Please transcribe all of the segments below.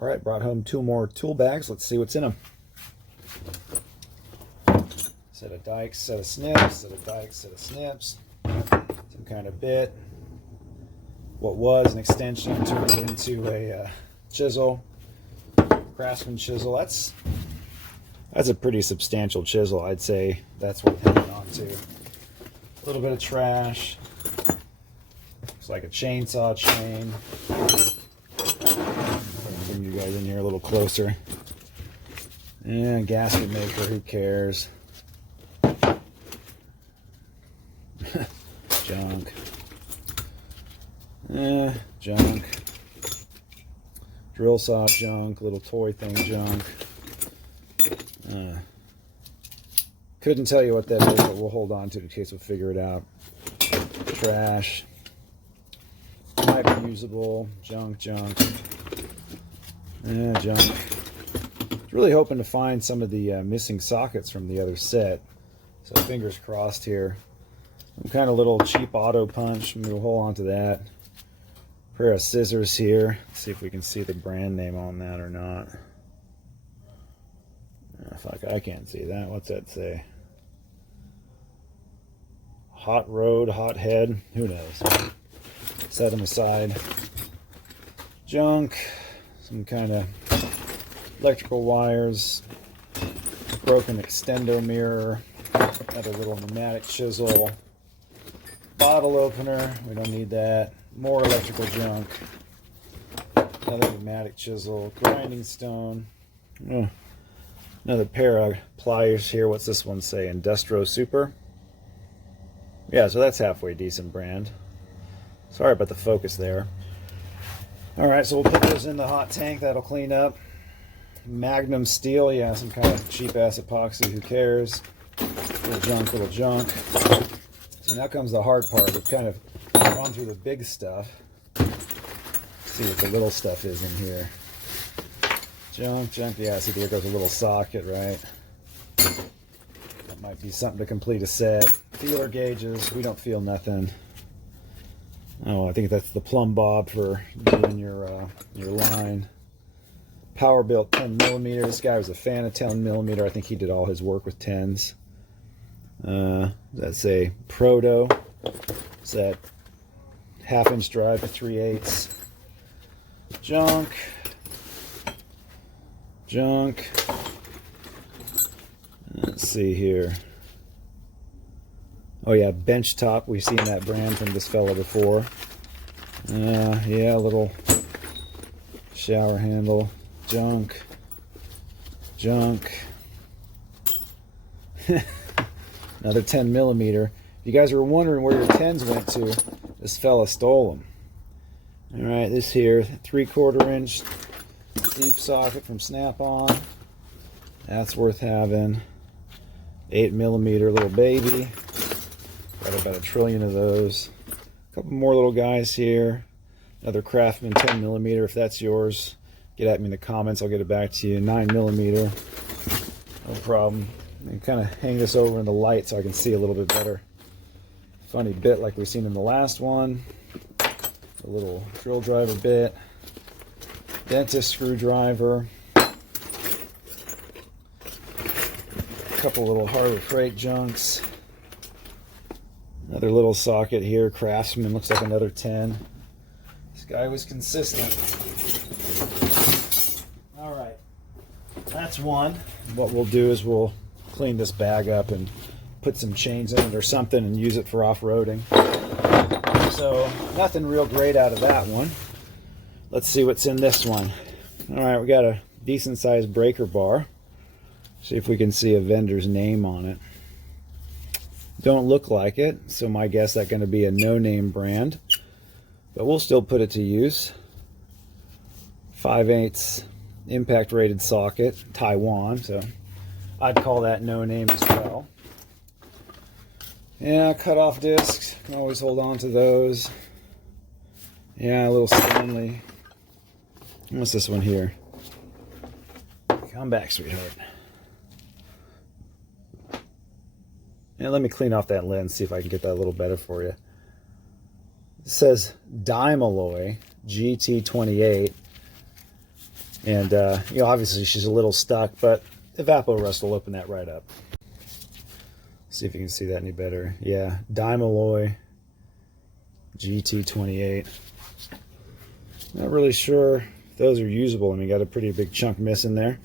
All right, brought home 2 more tool bags. Let's see what's in them. Set of dikes, set of snips, set of dikes, set of snips, some kind of bit. What was an extension turned into a chisel, Craftsman chisel. That's a pretty substantial chisel. I'd say that's worth hanging on to. A little bit of trash. Looks like a chainsaw chain. Bring you guys in here a little closer. And gasket maker, who cares? Junk. Junk. Drill saw junk, little toy thing junk. Couldn't tell you what that is, but we'll hold on to it in case we'll figure it out. Trash. Might be usable. Junk, junk. Junk. I was really hoping to find some of the missing sockets from the other set. So fingers crossed here. Some kind of little cheap auto punch. Maybe we'll hold on to that. Pair of scissors here. See if we can see the brand name on that or not. Fuck, I can't see that. What's that say? Hot Road, Hot Head. Who knows? Set them aside. Junk. Some kind of electrical wires. Broken extendo mirror. Another little pneumatic chisel. Bottle opener. We don't need that. More electrical junk. Another pneumatic chisel. Grinding stone. Another pair of pliers here. What's this one say? Industro Super. Yeah, so that's halfway decent brand. Sorry about the focus there. Alright, so we'll put those in the hot tank. That'll clean up. Magnum steel. Yeah, some kind of cheap-ass epoxy. Who cares? Little junk, little junk. So now comes the hard part. We've kind of gone through the big stuff. See what the little stuff is in here. Junk, junk. Yeah, see, there goes a little socket, right? That might be something to complete a set. Feeler gauges. We don't feel nothing. Oh, I think that's the plumb bob for doing your line. Power built 10mm. This guy was a fan of 10mm. I think he did all his work with 10s. That's a Proto. It's that 1/2-inch drive to 3/8. Junk. Junk. Let's see here. Oh yeah, bench top. We've seen that brand from this fella before. Yeah, a little shower handle. Junk. Junk. Another 10mm. If you guys were wondering where your 10s went to, this fella stole them. Alright, this here, 3/4 inch deep socket from Snap-on. That's worth having. 8mm little baby. Got about 1 trillion of those. A couple more little guys here. Another Craftsman 10mm. If that's yours, get at me in the comments. I'll get it back to you. 9mm. No problem. And kind of hang this over in the light so I can see a little bit better. Funny bit like we've seen in the last one. A little drill driver bit. Dentist screwdriver. A couple little Harbor Freight junks. Another little socket here. Craftsman. Looks like another 10. This guy was consistent. Alright. That's one. What we'll do is we'll clean this bag up and put some chains in it or something and use it for off-roading. So nothing real great out of that one. Let's see what's in this one. Alright, we got a decent sized breaker bar. See if we can see a vendor's name on it. Don't look like it, so my guess that's going to be a no-name brand. But we'll still put it to use. 5/8 impact rated socket, Taiwan, so I'd call that no name as well. Yeah, cut-off discs. Can always hold on to those. Yeah, a little Stanley. What's this one here? Come back, sweetheart. Yeah, let me clean off that lens, see if I can get that a little better for you. It says Dime Alloy GT28. And you know, obviously she's a little stuck, but evap-o-rust will open that right up. See if you can see that any better. Yeah, Dymaloy G228. Not really sure if those are usable. I mean, got a pretty big chunk missing there.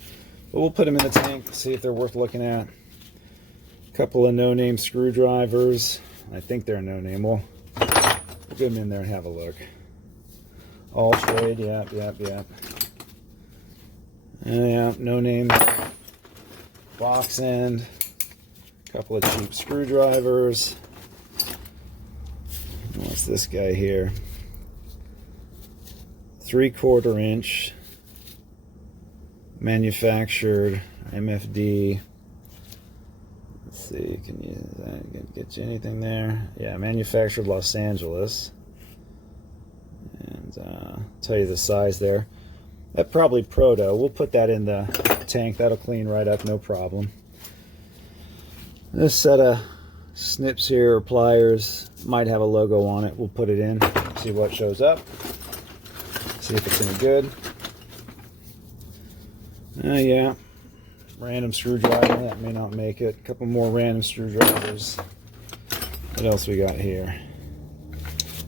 But we'll put them in the tank, see if they're worth looking at. A couple of no-name screwdrivers. I think they're no-name. We'll get them in there and have a look. All trade, yep. Yeah, no-name box end. A couple of cheap screwdrivers. What's this guy here? 3/4 inch. Manufactured MFD. Let's see, can you get you anything there? Yeah, manufactured Los Angeles. And tell you the size there. That probably Proto. We'll put that in the tank. That'll clean right up, no problem. This set of snips here, or pliers, might have a logo on it. We'll put it in, see what shows up. See if it's any good. Yeah, random screwdriver, that may not make it. A couple more random screwdrivers. What else we got here?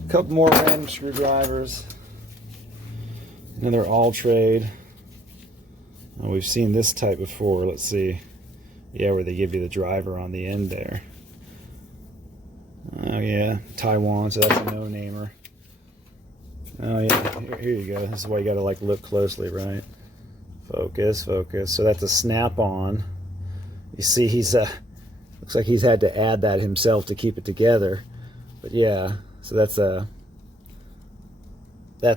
A couple more random screwdrivers. Another all trade. Oh, we've seen this type before. Let's see. Yeah, where they give you the driver on the end there. Oh yeah, Taiwan, so that's a no-namer. Oh yeah, here you go. This is why you gotta like look closely, right? Focus. So that's a snap-on. You see, he's looks like he's had to add that himself to keep it together. But yeah, so that's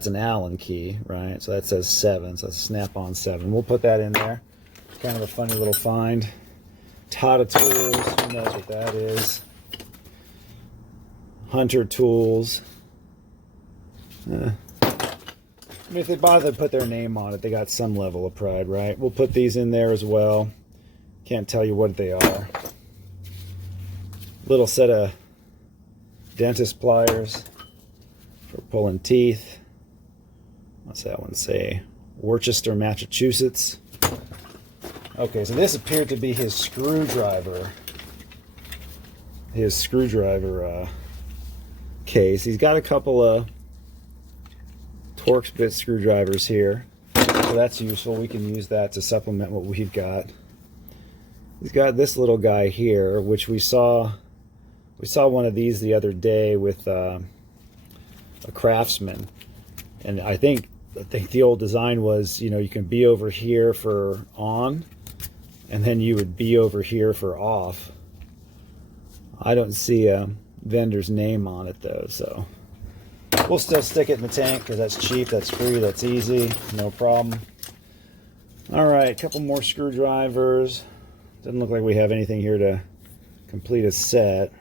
an Allen key, right? So that says 7, so that's a snap-on 7. We'll put that in there. It's kind of a funny little find. Tata Tools, who knows what that is? Hunter Tools. I mean, if they bother to put their name on it, they got some level of pride, right? We'll put these in there as well. Can't tell you what they are. Little set of dentist pliers for pulling teeth. What's that one say? Worcester, Massachusetts. Okay, so this appeared to be his screwdriver. His screwdriver case. He's got a couple of Torx bit screwdrivers here, so that's useful. We can use that to supplement what we've got. He's got this little guy here, which we saw one of these the other day with a Craftsman, and I think the old design was, you know, you can be over here for on, and then you would be over here for off. I don't see a vendor's name on it though, so we'll still stick it in the tank because that's cheap, that's free, that's easy, no problem. All right, a couple more screwdrivers. Doesn't look like we have anything here to complete a set.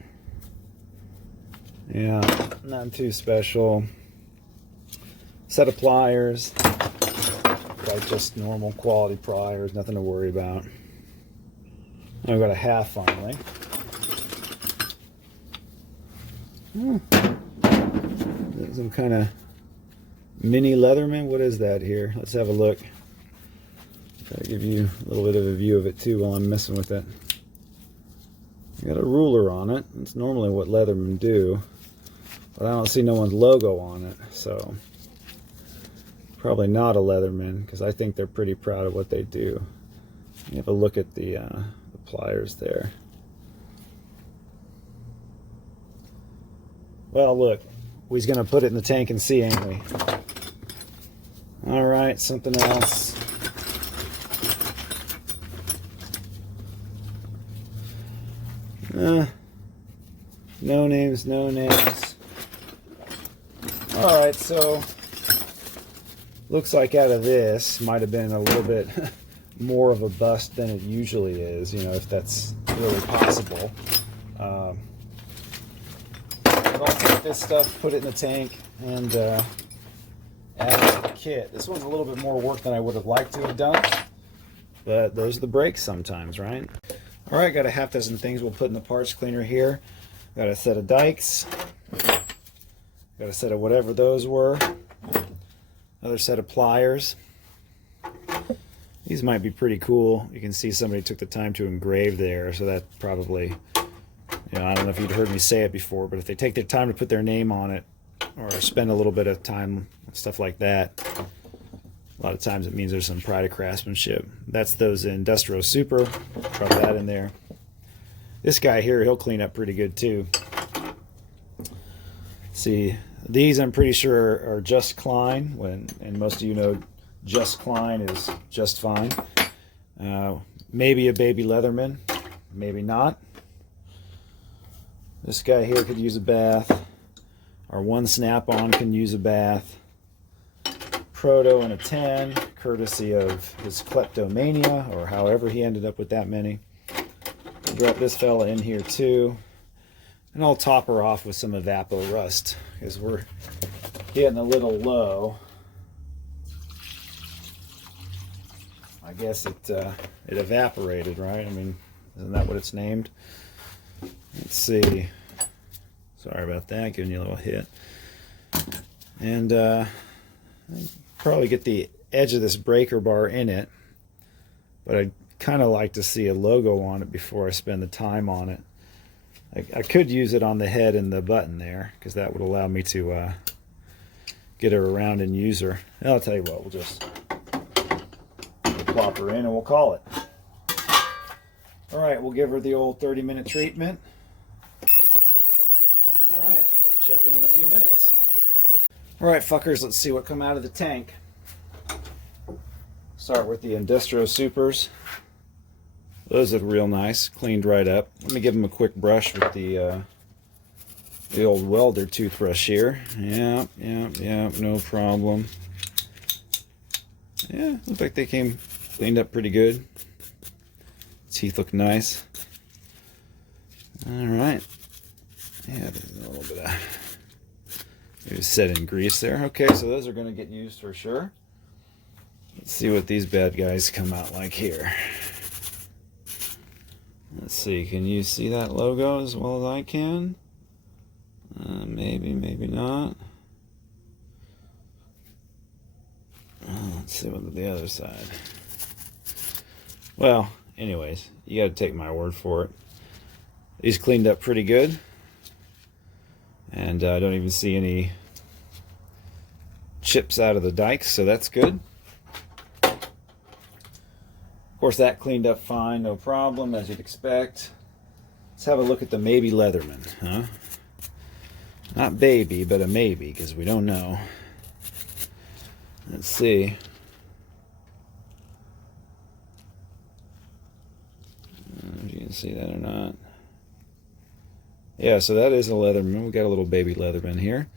Yeah, nothing too special. Set of pliers, like just normal quality pliers, nothing to worry about. I've got a half finally. Some kind of mini Leatherman. What is that here? Let's have a look. Try to give you a little bit of a view of it too while I'm messing with it. Got a ruler on it. It's normally what Leatherman do, but I don't see no one's logo on it, so probably not a Leatherman, because I think they're pretty proud of what they do. You have a look at the pliers there. Well, look, we're going to put it in the tank and see, ain't we? All right, something else. No names, no names. All right, so looks like out of this might have been a little bit more of a bust than it usually is, you know, if that's really possible. But I'll take this stuff, put it in the tank, and add it to the kit. This one's a little bit more work than I would have liked to have done, but those are the breaks sometimes, right? All right, got a half dozen things we'll put in the parts cleaner here. Got a set of dikes. Got a set of whatever those were. Another set of pliers. These might be pretty cool. You can see somebody took the time to engrave there, so that probably, you know, I don't know if you'd heard me say it before, but if they take their time to put their name on it or spend a little bit of time, stuff like that, a lot of times it means there's some pride of craftsmanship. That's those Industrial Super. Drop that in there. This guy here, he'll clean up pretty good too. See, these I'm pretty sure are Just Klein, and most of you know Just Klein is just fine. Maybe a Baby Leatherman, maybe not. This guy here could use a bath. Our one Snap-on can use a bath. Proto in a 10, courtesy of his kleptomania, or however he ended up with that many. Drop this fella in here too. And I'll top her off with some evap-o-rust, because we're getting a little low. I guess it evaporated, right? I mean, isn't that what it's named? Let's see. Sorry about that, giving you a little hit. And probably get the edge of this breaker bar in it, but I'd kind of like to see a logo on it before I spend the time on it. I could use it on the head and the button there, because that would allow me to get her around and use her. And I'll tell you what, we'll just plop her in and we'll call it. Alright, we'll give her the old 30-minute treatment. Alright, check in a few minutes. Alright fuckers, let's see what come out of the tank. Start with the Industrial Supers. Those look real nice, cleaned right up. Let me give them a quick brush with the old welder toothbrush here. Yeah, no problem. Yeah, look like they came cleaned up pretty good. Teeth look nice. Alright. Yeah, there's a little bit of maybe set in grease there. Okay, so those are going to get used for sure. Let's see what these bad guys come out like here. Let's see, can you see that logo as well as I can? Maybe, maybe not. Let's see what the other side. Well, anyways, you got to take my word for it. These cleaned up pretty good. And I don't even see any chips out of the dikes, so that's good. Of course, that cleaned up fine, no problem, as you'd expect. Let's have a look at the maybe Leatherman, huh? Not baby, but a maybe, because we don't know. Let's see. If you can see that or not. Yeah, so that is a Leatherman. We got a little baby Leatherman here.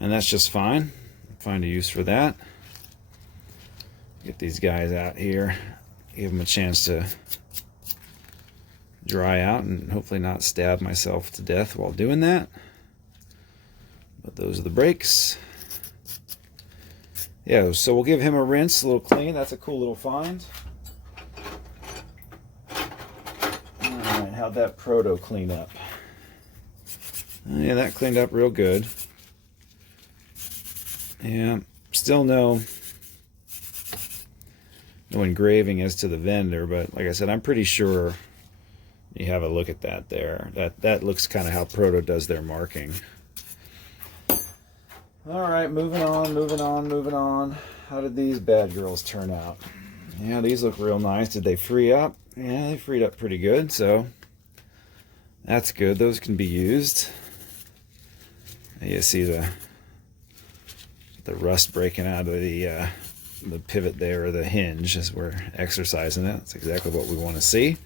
And that's just fine. Find a use for that. Get these guys out here. Give them a chance to dry out and hopefully not stab myself to death while doing that. But those are the brakes. Yeah, so we'll give him a rinse, a little clean. That's a cool little find. Alright, how'd that Proto clean up? Yeah, that cleaned up real good. Yeah, still no engraving as to the vendor, but like I said, I'm pretty sure you have a look at that there. That looks kind of how Proto does their marking. Alright, moving on. How did these bad girls turn out? Yeah, these look real nice. Did they free up? Yeah, they freed up pretty good, so that's good. Those can be used. You see the rust breaking out of the pivot there, or the hinge, as we're exercising it. That's exactly what we want to see.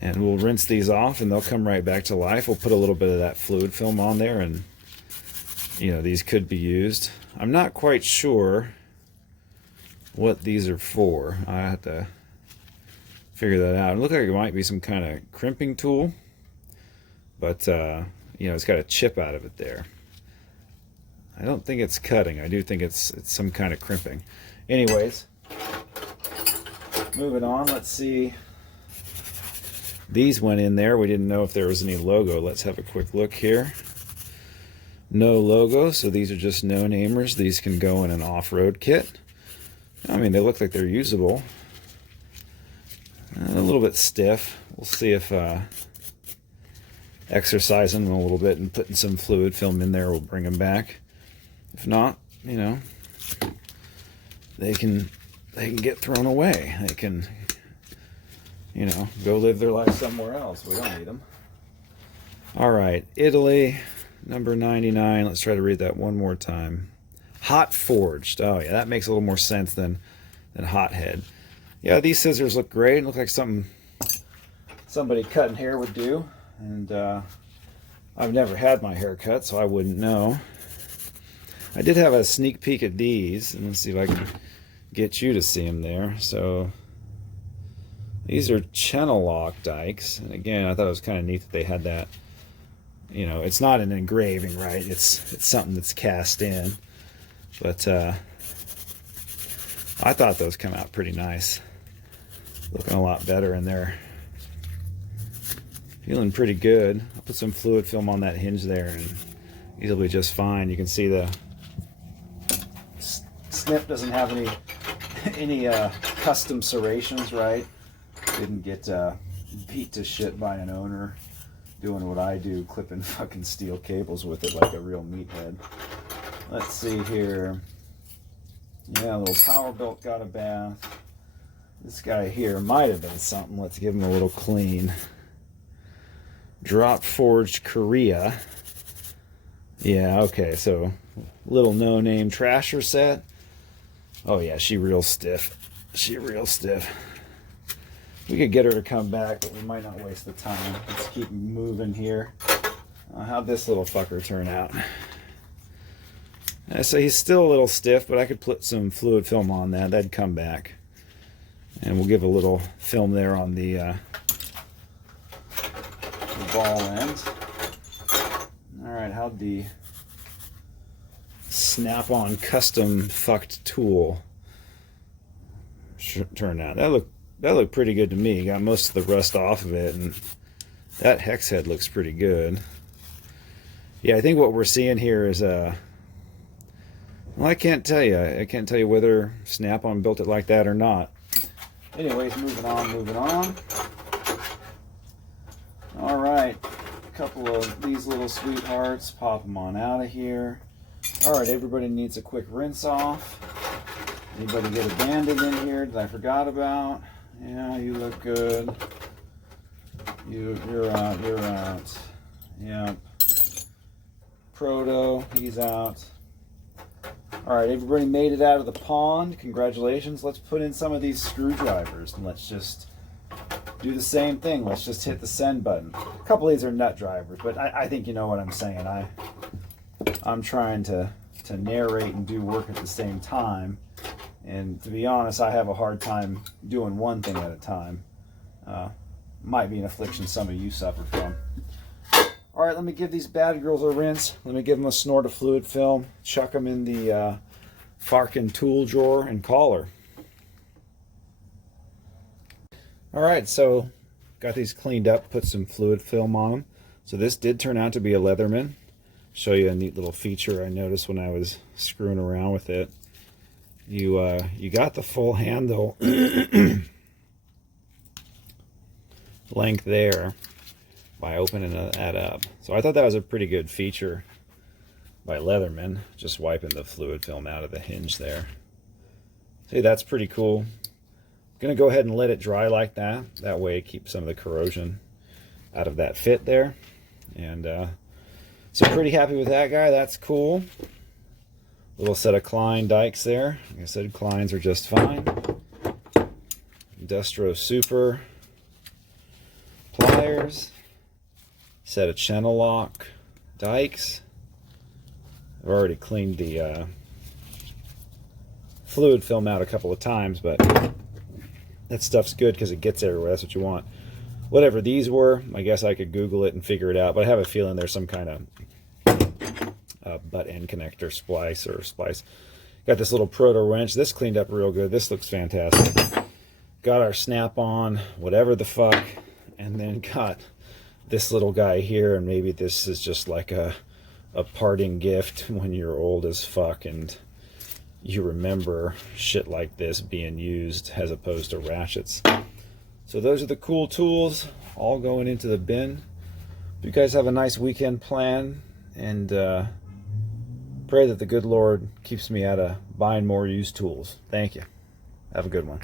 And we'll rinse these off and they'll come right back to life. We'll put a little bit of that fluid film on there, and you know, these could be used. I'm not quite sure what these are for. I have to figure that out. It looks like it might be some kind of crimping tool, but you know, it's got a chip out of it there. I don't think it's cutting. I do think it's some kind of crimping. Anyways, moving on. Let's see. These went in there. We didn't know if there was any logo. Let's have a quick look here. No logo, so these are just no-namers. These can go in an off-road kit. I mean, they look like they're usable. A little bit stiff. We'll see if exercising them a little bit and putting some fluid film in there will bring them back. If not, you know, they can get thrown away. They can, you know, go live their life somewhere else. We don't need them. All right, Italy, number 99. Let's try to read that one more time. Hot forged. Oh yeah, that makes a little more sense than hothead. Yeah, these scissors look great. Look like something somebody cutting hair would do. And I've never had my hair cut, so I wouldn't know. I did have a sneak peek at these, and let's see if I can get you to see them there. So these are channel lock dikes, and again, I thought it was kind of neat that they had that. You know, it's not an engraving, right? It's something that's cast in, but I thought those come out pretty nice. Looking a lot better in there. Feeling pretty good. I'll put some fluid film on that hinge there, and it'll be just fine. You can see the snip doesn't have any custom serrations, right? Didn't get beat to shit by an owner doing what I do, clipping fucking steel cables with it like a real meathead. Let's see here. Yeah, a little power belt got a bath. This guy here might have been something. Let's give him a little clean. Drop forged Korea. Yeah, okay, so little no-name trasher set. Oh yeah, she real stiff. She real stiff. We could get her to come back, but we might not waste the time. Let's keep moving here. How'd this little fucker turn out? So he's still a little stiff, but I could put some fluid film on that. That'd come back. And we'll give a little film there on the ball end. Alright, how'd the snap-on custom fucked tool turn out? That looked pretty good to me. Got most of the rust off of it, and that hex head looks pretty good. Yeah, I think what we're seeing here is well, I can't tell you. I can't tell you whether Snap-on built it like that or not. Anyways, moving on. All right, a couple of these little sweethearts. Pop them on out of here. All right, everybody needs a quick rinse off. Anybody get a bandit in here that I forgot about? Yeah, you look good. You're out. Yep. Proto, he's out. All right, everybody made it out of the pond. Congratulations. Let's put in some of these screwdrivers and let's just do the same thing. Let's just hit the send button. A couple of these are nut drivers, but I think you know what I'm saying. I'm trying to narrate and do work at the same time. And to be honest, I have a hard time doing one thing at a time. Might be an affliction some of you suffer from. All right, let me give these bad girls a rinse. Let me give them a snort of fluid film. Chuck them in the Farkin tool drawer and collar. All right, so got these cleaned up, put some fluid film on them. So this did turn out to be a Leatherman. Show you a neat little feature I noticed when I was screwing around with it. You got the full handle length there by opening that up. So I thought that was a pretty good feature by Leatherman, just wiping the fluid film out of the hinge there. See, that's pretty cool. Gonna go ahead and let it dry like that. That way it keeps some of the corrosion out of that fit there. And so pretty happy with that guy. That's cool. Little set of Klein dikes there. Like I said, Kleins are just fine. Industro Super pliers. Set of channel lock dikes. I've already cleaned the fluid film out a couple of times, but that stuff's good because it gets everywhere. That's what you want. Whatever these were, I guess I could Google it and figure it out, but I have a feeling there's some kind of butt end connector splice or splice. Got this little proto wrench. This cleaned up real good. This looks fantastic. Got our snap-on, whatever the fuck, and then got this little guy here, and maybe this is just like a parting gift when you're old as fuck and you remember shit like this being used as opposed to ratchets. So those are the cool tools, all going into the bin. You guys have a nice weekend plan, and pray that the good Lord keeps me out of buying more used tools. Thank you. Have a good one.